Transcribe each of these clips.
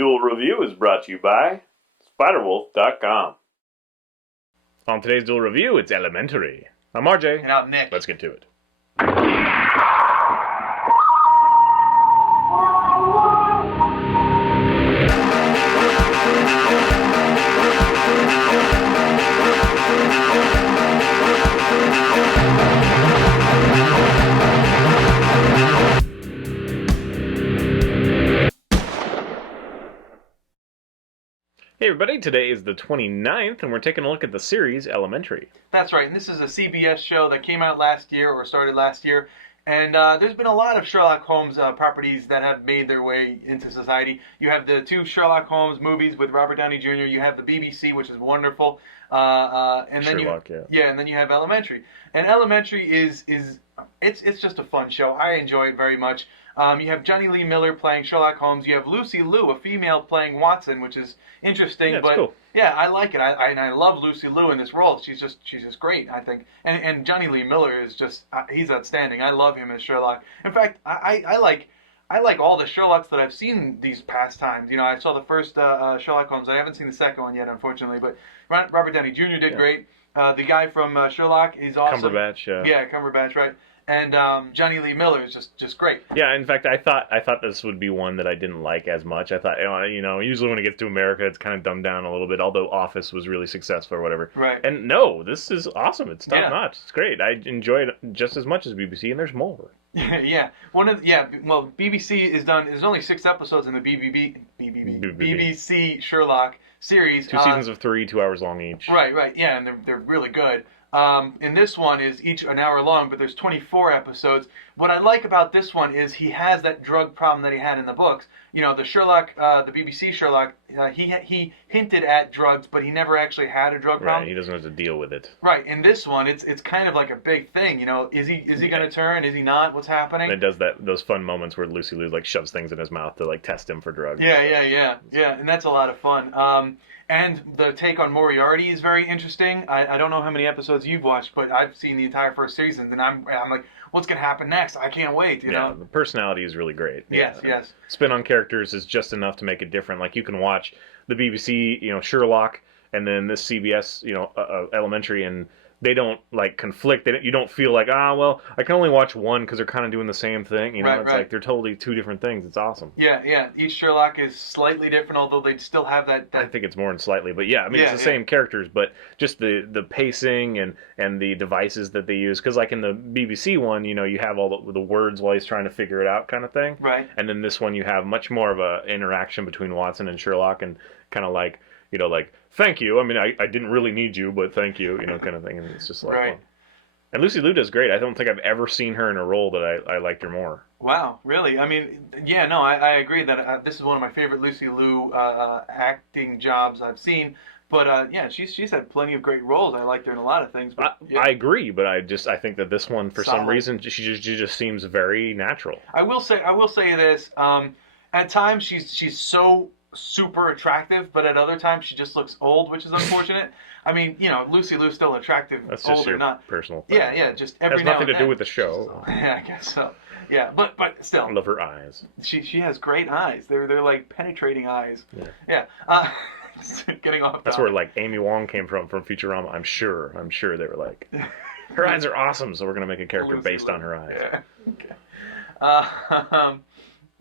Duel Review is brought to you by SpiderWolf.com. On today's Duel Review, it's Elementary. I'm RJ. And I'm Nick. Let's get to it. Hey everybody, today is the 29th, and we're taking a look at the series Elementary. That's right, and this is a CBS show that came out last year, or started last year, and there's been a lot of Sherlock Holmes properties that have made their way into society. You have the two Sherlock Holmes movies with Robert Downey Jr., you have the BBC, which is wonderful, and then Sherlock, and then you have Elementary. And Elementary is it's just a fun show. I enjoy it very much. You have Johnny Lee Miller playing Sherlock Holmes. You have Lucy Liu, a female, playing Watson, which is interesting. Yeah, but cool. yeah, I like it. I love Lucy Liu in this role. She's just great, I think. And Johnny Lee Miller is just he's outstanding. I love him as Sherlock. In fact, I like all the Sherlocks that I've seen these past times. You know, I saw the first Sherlock Holmes. I haven't seen the second one yet, unfortunately. But Robert Downey Jr. did great. The guy from Sherlock is awesome. Cumberbatch. Yeah, Cumberbatch, right. And Johnny Lee Miller is just great. Yeah, in fact, I thought this would be one that I didn't like as much. I thought, you know, usually when it gets to America, it's kind of dumbed down a little bit, although Office was really successful or whatever. Right. And no, this is awesome. It's top-notch. It's great. I enjoy it just as much as BBC, and there's more. Yeah. Well, BBC is done. There's only 6 episodes in the BBC Sherlock series. 2 seasons of 3, 2 hours long each. Right. Yeah, and they're really good. And this one is each an hour long, but there's 24 episodes. What I like about this one is he has that drug problem that he had in the books. You know, the Sherlock, the BBC Sherlock, he hinted at drugs, but he never actually had a drug problem. Right, he doesn't have to deal with it. Right, in this one, it's kind of like a big thing. You know, is he going to turn? Is he not? What's happening? And it does those fun moments where Lucy Liu like shoves things in his mouth to like test him for drugs. Yeah, and that's a lot of fun. And the take on Moriarty is very interesting. I don't know how many episodes you've watched, but I've seen the entire first season, and I'm like, what's going to happen next? I can't wait, you know? The personality is really great. Yes. Spin on characters is just enough to make it different. Like, you can watch the BBC, you know, Sherlock, and then this CBS, you know, Elementary, and they don't, like, conflict. You don't feel like, well, I can only watch one because they're kind of doing the same thing. You know, right, it's like they're totally two different things. It's awesome. Yeah. Each Sherlock is slightly different, although they still have that... I think it's more than slightly, but yeah, I mean, it's the same characters, but just the pacing and the devices that they use. Because, like, in the BBC one, you know, you have all the words while he's trying to figure it out kind of thing. Right. And then this one, you have much more of a interaction between Watson and Sherlock, and kind of like, you know, like, thank you. I mean, I didn't really need you, but thank you, you know, kind of thing. And it's just like fun. And Lucy Liu does great. I don't think I've ever seen her in a role that I liked her more. Wow, really? I mean, yeah, no, I agree that this is one of my favorite Lucy Liu acting jobs I've seen. But yeah, she's had plenty of great roles. I liked her in a lot of things. But, I agree, but I think that this one, for some reason, she just seems very natural. I will say this. At times, she's so super attractive, but at other times she just looks old, which is unfortunate. I mean, you know, Lucy Liu's still attractive, that's just old your or not. Personal thing. Yeah, just every has now nothing and to then. do with the show. So, yeah, I guess so. Yeah, but still, I love her eyes. She has great eyes. They're like penetrating eyes. Yeah. Getting off. That's where like Amy Wong came from Futurama. I'm sure they were like, her eyes are awesome, so we're gonna make a character based on her eyes. Yeah. Okay.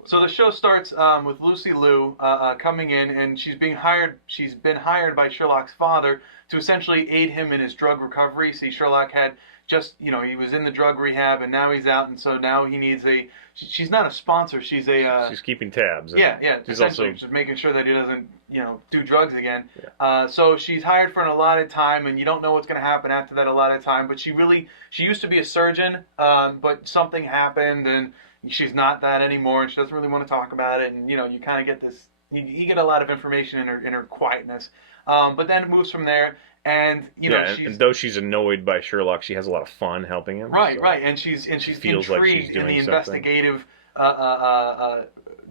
So the show starts with Lucy Liu coming in, and she's been hired by Sherlock's father to essentially aid him in his drug recovery. See, Sherlock had just, you know, he was in the drug rehab, and now he's out, and so now he needs she's not a sponsor, she's she's keeping tabs. Yeah, she's essentially also just making sure that he doesn't, you know, do drugs again. Yeah. So she's hired for an allotted time, and you don't know what's going to happen after that allotted time, but she used to be a surgeon, but something happened, and she's not that anymore, and she doesn't really want to talk about it, and, you know, you kind of get this, you get a lot of information in her quietness. But then it moves from there, and, you know, and though she's annoyed by Sherlock, she has a lot of fun helping him. Right, and she's feels intrigued like she's doing in the something. investigative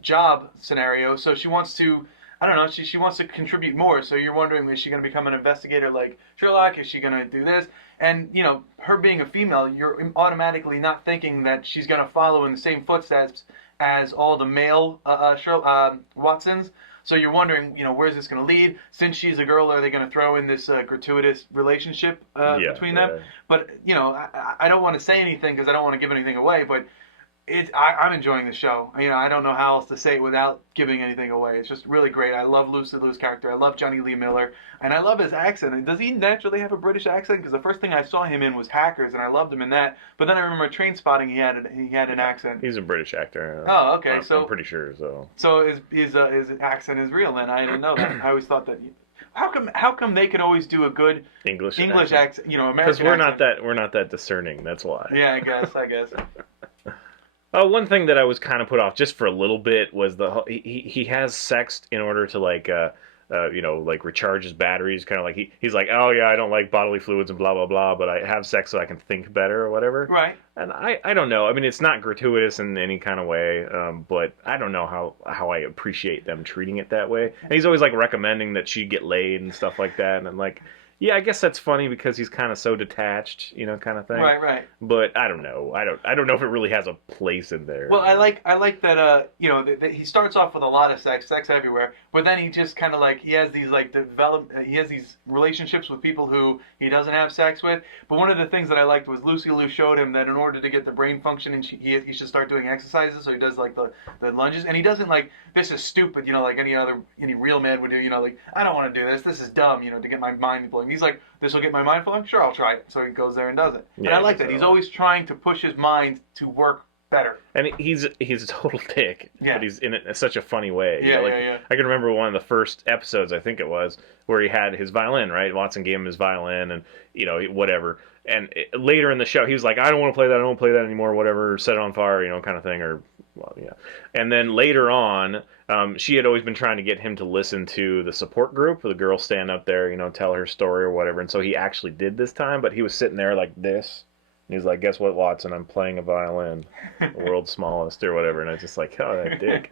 job scenario, so she wants to, I don't know, she wants to contribute more, so you're wondering, is she going to become an investigator like Sherlock? Is she going to do this? And, you know, her being a female, you're automatically not thinking that she's going to follow in the same footsteps as all the male Watsons. So you're wondering, where's this going to lead? Since she's a girl, are they going to throw in this gratuitous relationship between them? But I don't want to say anything because I don't want to give anything away. But I'm enjoying the show. I don't know how else to say it without giving anything away. It's just really great. I love Lucy Liu's character. I love Johnny Lee Miller, and I love his accent. And does he naturally have a British accent? Because the first thing I saw him in was Hackers, and I loved him in that. But then I remember Trainspotting. He had an accent. He's a British actor. Oh, okay. I'm pretty sure. So his accent is real. Then I didn't know that. I always thought that. How come they could always do a good English accent? American. Because we're not that discerning. That's why. Yeah, I guess. One thing that I was kind of put off just for a little bit was he has sex in order to like recharge his batteries. Kind of like he's like, oh yeah, I don't like bodily fluids and blah blah blah, but I have sex so I can think better or whatever. Right. And I don't know. I mean, it's not gratuitous in any kind of way, but I don't know how I appreciate them treating it that way. And he's always like recommending that she get laid and stuff like that, and I'm like, yeah, I guess that's funny because he's kind of so detached, kind of thing. Right. But I don't know. I don't know if it really has a place in there. Well, I like that. That he starts off with a lot of sex everywhere, but then he just kind of like he has these he has these relationships with people who he doesn't have sex with. But one of the things that I liked was Lucy Liu showed him that in order to get the brain functioning, he should start doing exercises. So he does like the lunges, and he doesn't like this is stupid, like any real man would do. Like I don't want to do this. This is dumb, to get my mind flowing. He's like, this will get my mind flowing? Sure, I'll try it. So he goes there and does it. Yeah, and I like that. He's always trying to push his mind to work better. And he's a total dick, but he's in it in such a funny way. Yeah. I can remember one of the first episodes, I think it was, where he had his violin, right? Watson gave him his violin and, whatever. And later in the show, he was like, I don't want to play that. I don't want to play that anymore, whatever. Set it on fire, kind of thing. And then later on, she had always been trying to get him to listen to the support group. The girl stand up there, tell her story or whatever. And so he actually did this time, but he was sitting there like this. And he's like, guess what, Watson? I'm playing a violin, the world's smallest or whatever. And I was just like, oh, that dick.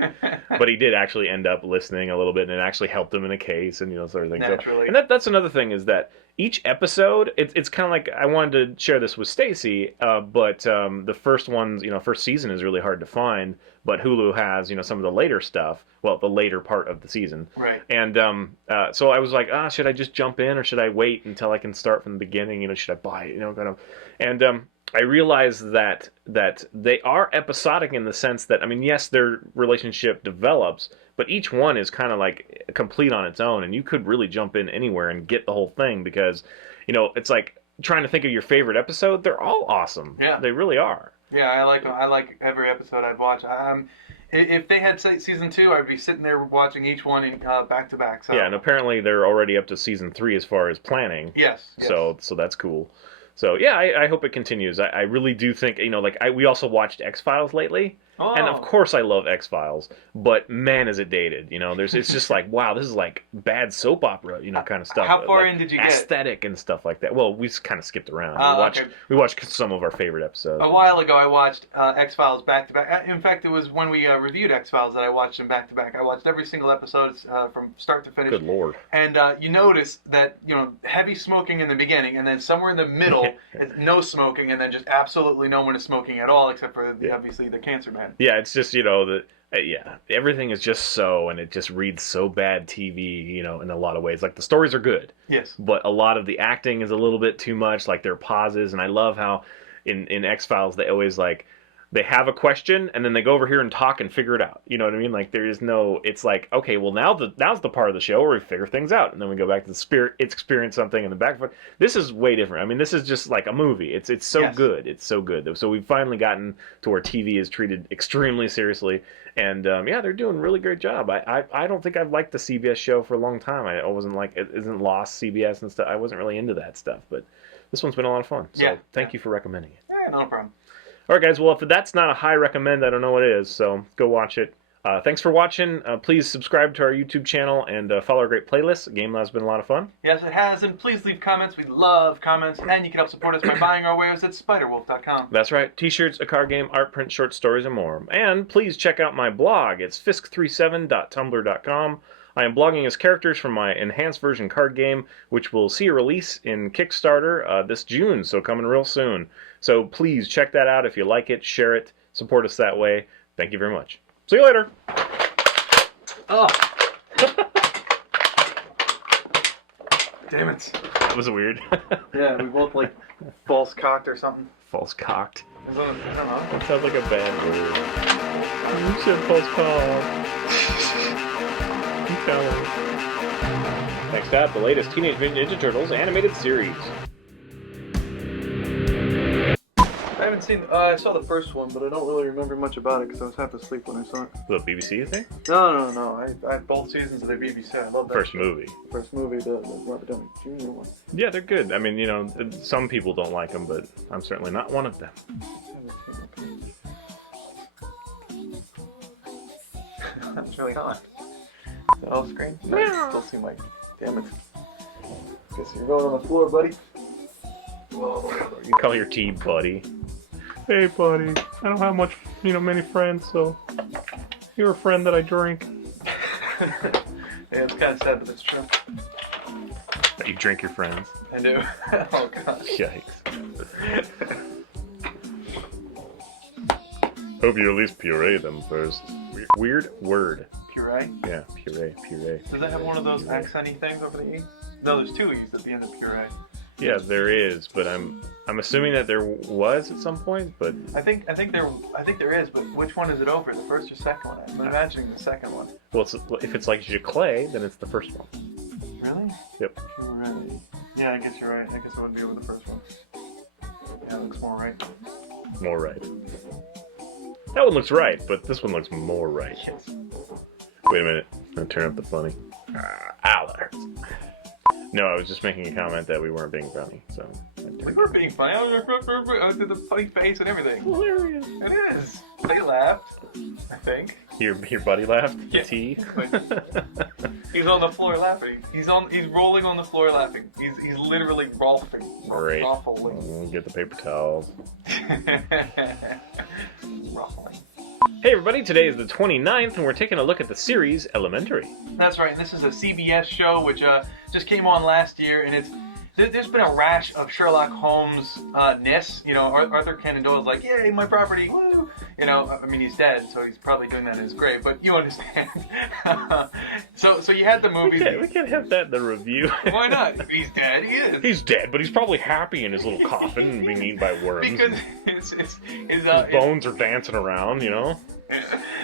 But he did actually end up listening a little bit, and it actually helped him in a case and, sort of thing. Naturally. So, and that's another thing is that each episode, it's kind of like, I wanted to share this with Stacy, but the first ones, first season is really hard to find, but Hulu has, some of the later stuff, well, the later part of the season. Right. And so I was like, should I just jump in or should I wait until I can start from the beginning? Should I buy it? Kind of. And I realized that they are episodic in the sense that, I mean, yes, their relationship develops, but each one is kind of like complete on its own, and you could really jump in anywhere and get the whole thing because, it's like trying to think of your favorite episode. They're all awesome. Yeah. They really are. Yeah, I like every episode I'd watch. If they had season 2, I'd be sitting there watching each one in back to back. So. Yeah, and apparently they're already up to season 3 as far as planning. Yes. So that's cool. So yeah, I hope it continues. I really do think, we also watched X-Files lately. Oh. And of course I love X-Files, but man, is it dated. It's just like, wow, this is like bad soap opera, kind of stuff. How far like in did you get? Aesthetic and stuff like that. Well, we just kind of skipped around. Okay. We watched some of our favorite episodes. A while ago, I watched X-Files back to back. In fact, it was when we reviewed X-Files that I watched them back to back. I watched every single episode from start to finish. Good Lord. And you notice that, heavy smoking in the beginning, and then somewhere in the middle, it's no smoking, and then just absolutely no one is smoking at all, except for, obviously, the cancer man. Yeah, it's just, everything is just so, and it just reads so bad TV, in a lot of ways. Like, the stories are good. Yes. But a lot of the acting is a little bit too much, like, there are pauses, and I love how in X-Files they always, they have a question, and then they go over here and talk and figure it out. You know what I mean? Like, there is no, it's like, okay, well, now's the part of the show where we figure things out, and then we go back to experience something in the back. This is way different. I mean, this is just like a movie. It's so good. It's so good. So we've finally gotten to where TV is treated extremely seriously, and they're doing a really great job. I don't think I've liked the CBS show for a long time. I wasn't like, it isn't Lost CBS and stuff. I wasn't really into that stuff, but this one's been a lot of fun. So thank you for recommending it. Yeah, no problem. All right, guys. Well, if that's not a high recommend, I don't know what it is. So go watch it. Thanks for watching. Please subscribe to our YouTube channel and follow our great playlists. Game Lab's been a lot of fun. Yes, it has. And please leave comments. We love comments. And you can help support us by buying our wares at spiderwolf.com. That's right. T-shirts, a card game, art print, short stories, and more. And please check out my blog. It's fisk37.tumblr.com. I am blogging as characters from my enhanced version card game, which will see a release in Kickstarter this June, so coming real soon. So please check that out if you like it, share it, support us that way. Thank you very much. See you later. Oh. Damn it. That was weird. Yeah, we both like false cocked or something. False cocked. I don't know. That sounds like a bad word. You said false cocked. Keep going. Next up, the latest Teenage Mutant Ninja Turtles animated series. I haven't seen. I saw the first one, but I don't really remember much about it because I was half asleep when I saw it. The BBC thing? No. I have both seasons of the BBC. I love that. First movie. First movie, the Robert Downey Jr. one. Yeah, they're good. I mean, you know, some people don't like them, but I'm certainly not one of them. That's really hot. Is that off screen? No, I still see my. Damn it. Guess you're going on the floor, buddy. Whoa. You call your tea buddy. Hey, buddy. I don't have many friends, so you're a friend that I drink. Yeah, it's kind of sad, but it's true. You drink your friends. I do. Oh, God. Yikes. Hope you at least puree them first. Weird word. Puree? Yeah, puree. Does that have one of those accent-y things over the E? No, there's two E's at the end of puree. Yeah, there is, but I'm assuming that there was at some point, but I think there is, but which one is it over? The first or second one? I'm imagining the second one. well, if it's like Giclée, then it's the first one. Really? Yep. Puree. Yeah, I guess you're right. I guess it would be over the first one. Yeah, it looks more right. More right. That one looks right, but this one looks more right. Yes. Wait a minute. I'm gonna turn up the funny. Ow, that hurts. No, I was just making a comment that we weren't being funny, so. We were being funny. I did the funny face and everything. Hilarious. It is. They laughed, I think. Your buddy laughed? Yeah. The tea? He's on the floor laughing. He's rolling on the floor laughing. He's literally rolfing. Great. Ruffling. We'll get the paper towels. Ruffling. Hey everybody, today is the 29th and we're taking a look at the series Elementary. That's right, and this is a CBS show which just came on last year, and there's been a rash of Sherlock Holmes ness. You know, Arthur Conan Doyle's like, yay, my property, woo! You know, I mean, he's dead, so he's probably doing that in his grave, but you understand. So you had the movie. We can't have that in the review. Why not? He's dead, he is. He's dead, but he's probably happy in his little coffin and being eaten by worms. Because his bones are dancing around, you know?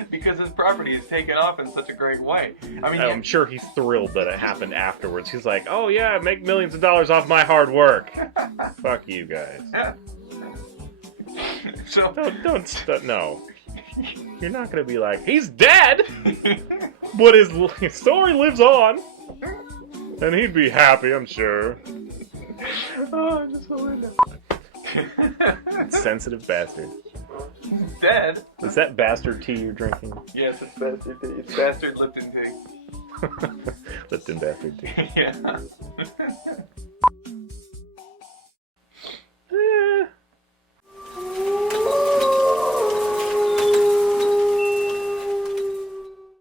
Because his property is taken off in such a great way. I mean, I'm sure he's thrilled that it happened afterwards. He's like, oh yeah, make millions of dollars off my hard work. Fuck you guys. Yeah. So no. You're not gonna be like, he's dead, but his story lives on, and he'd be happy, I'm sure. Oh, I'm just so into Sensitive bastard. He's dead. Is that bastard tea you're drinking? Yes, it's bastard tea. It's bastard Lipton tea. Lipton bastard tea. Yeah.